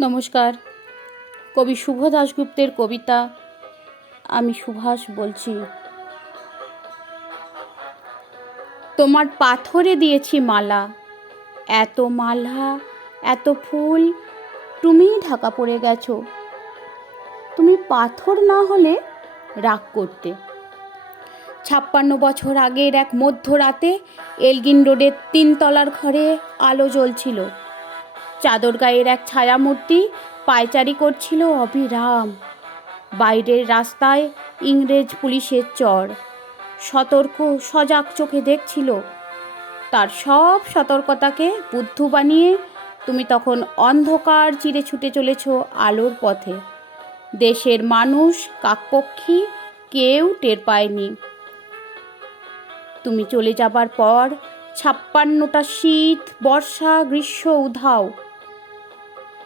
নমস্কার। কবি শুভ দাশগুপ্তের কবিতা আমি সুভাষ বলছি। তোমার পাথরে দিয়েছি মালা, এত মালা এত ফুল, তুমিই ঢাকা পড়ে গেছো। তুমি পাথর না হলে রাগ করতে। 56 বছর আগের এক মধ্যরাতে এলগিন রোডের 3 তলার ঘরে আলো জ্বলছিল। চাদর গায়ের এক ছায়ামূর্তি পায়চারি করছিল অবিরাম। বাইরের রাস্তায় ইংরেজ পুলিশের চর সতর্ক সজাগ চোখে দেখছিল। তার সব সতর্কতাকে বুদ্ধু বানিয়ে তুমি তখন অন্ধকার চিরে ছুটে চলেছ আলোর পথে। দেশের মানুষ কাকপক্ষী কেউ টের পায়নি। তুমি চলে যাবার পর 56টা শীত, বর্ষা, গ্রীষ্ম উধাও।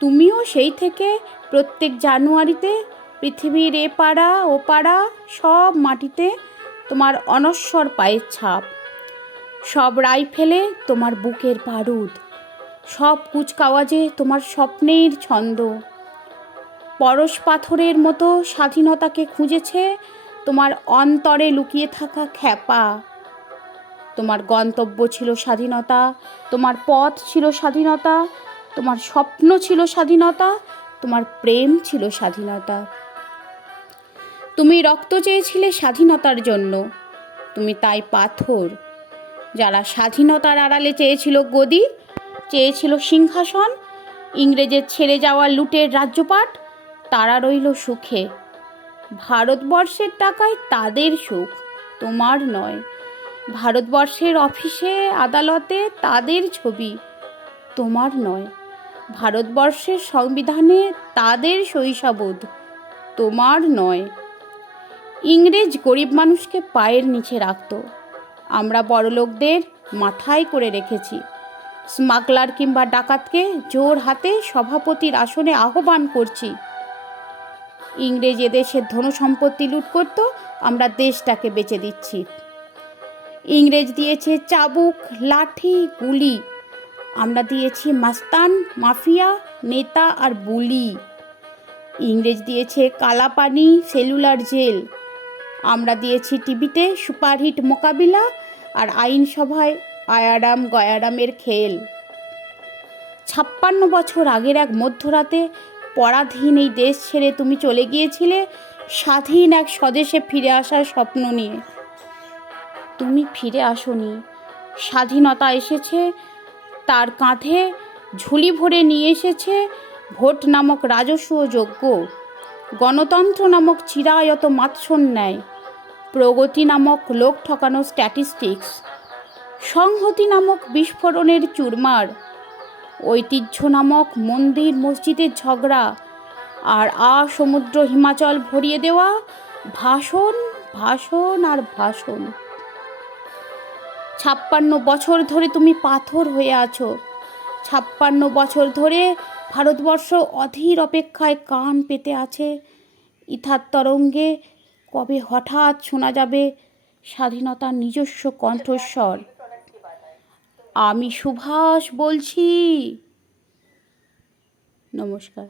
তুমিও সেই থেকে প্রত্যেক জানুয়ারিতে পৃথিবীর এ পাড়া ও পাড়া সব মাটিতে তোমার অনশ্বর পায়ের ছাপ, সব রাইফেলে তোমার বুকের বারুদ, সব কুচকাওয়াজে তোমার স্বপ্নের ছন্দ। পরশ পাথরের মতো স্বাধীনতাকে খুঁজেছে তোমার অন্তরে লুকিয়ে থাকা খ্যাপা। তোমার গন্তব্য ছিল স্বাধীনতা, তোমার পথ ছিল স্বাধীনতা, তোমার স্বপ্ন ছিল স্বাধীনতা, তোমার প্রেম ছিল স্বাধীনতা। তুমি রক্ত চেয়েছিলে স্বাধীনতার জন্য, তুমি তাই পাথর। যারা স্বাধীনতার আড়ালে চেয়েছিল গদি, চেয়েছিল সিংহাসন, ইংরেজের ছেড়ে যাওয়া লুটের রাজ্যপাট, তারা রইল সুখে। ভারতবর্ষের টাকায় তাদের সুখ, তোমার নয়। ভারতবর্ষের অফিসে আদালতে তাদের ছবি, তোমার নয়। ভারতবর্ষের সংবিধানে তাদের শৈশবোধ, তোমার নয়। ইংরেজ গরিব মানুষকে পায়ের নিচে রাখত, আমরা বড়লোকদের মাথায় করে রেখেছি। স্মাগলার কিংবা ডাকাতকে জোর হাতে সভাপতির আসনে আহ্বান করছি। ইংরেজ এদেশের ধনসম্পত্তি লুট করত, আমরা দেশটাকে বেচে দিচ্ছি। ইংরেজ দিয়েছে চাবুক, লাঠি, গুলি, আমরা দিয়েছি মাস্তান, মাফিয়া, নেতা আর বুলি। ইংরেজ দিয়েছে কালাপানি, সেলুলার জেল, আমরা দিয়েছি টিভিতে সুপারহিট মোকাবিলা আর আইনসভায় আয়ারাম গয়ারামের খেল। 56 বছর আগের এক মধ্যরাতে পরাধীন এই দেশ ছেড়ে তুমি চলে গিয়েছিলে স্বাধীন এক স্বদেশে ফিরে আসার স্বপ্ন নিয়ে। তুমি ফিরে আসোনি। স্বাধীনতা এসেছে, তার কাঁধে ঝুলি ভরে নিয়ে এসেছে ভোট নামক রাজস্ব যজ্ঞ, গণতন্ত্র নামক চিরায়ত মাৎসন্যায়, প্রগতি নামক লোক ঠকানো স্ট্যাটিস্টিক্স, সংহতি নামক বিস্ফোরণের চুরমার, ঐতিহ্য নামক মন্দির মসজিদের ঝগড়া, আর সমুদ্র হিমাচল ভরিয়ে দেওয়া ভাষণ, ভাষণ আর ভাষণ। 56 বছর ধরে তুমি পাথর হয়ে আছো। 56 বছর ধরে ভারতবর্ষ অধীর অপেক্ষায় কান পেতে আছে। ইথার তরঙ্গে কবে হঠাৎ শোনা যাবে স্বাধীনতার নিজস্ব কণ্ঠস্বর। আমি সুভাষ বলছি। নমস্কার।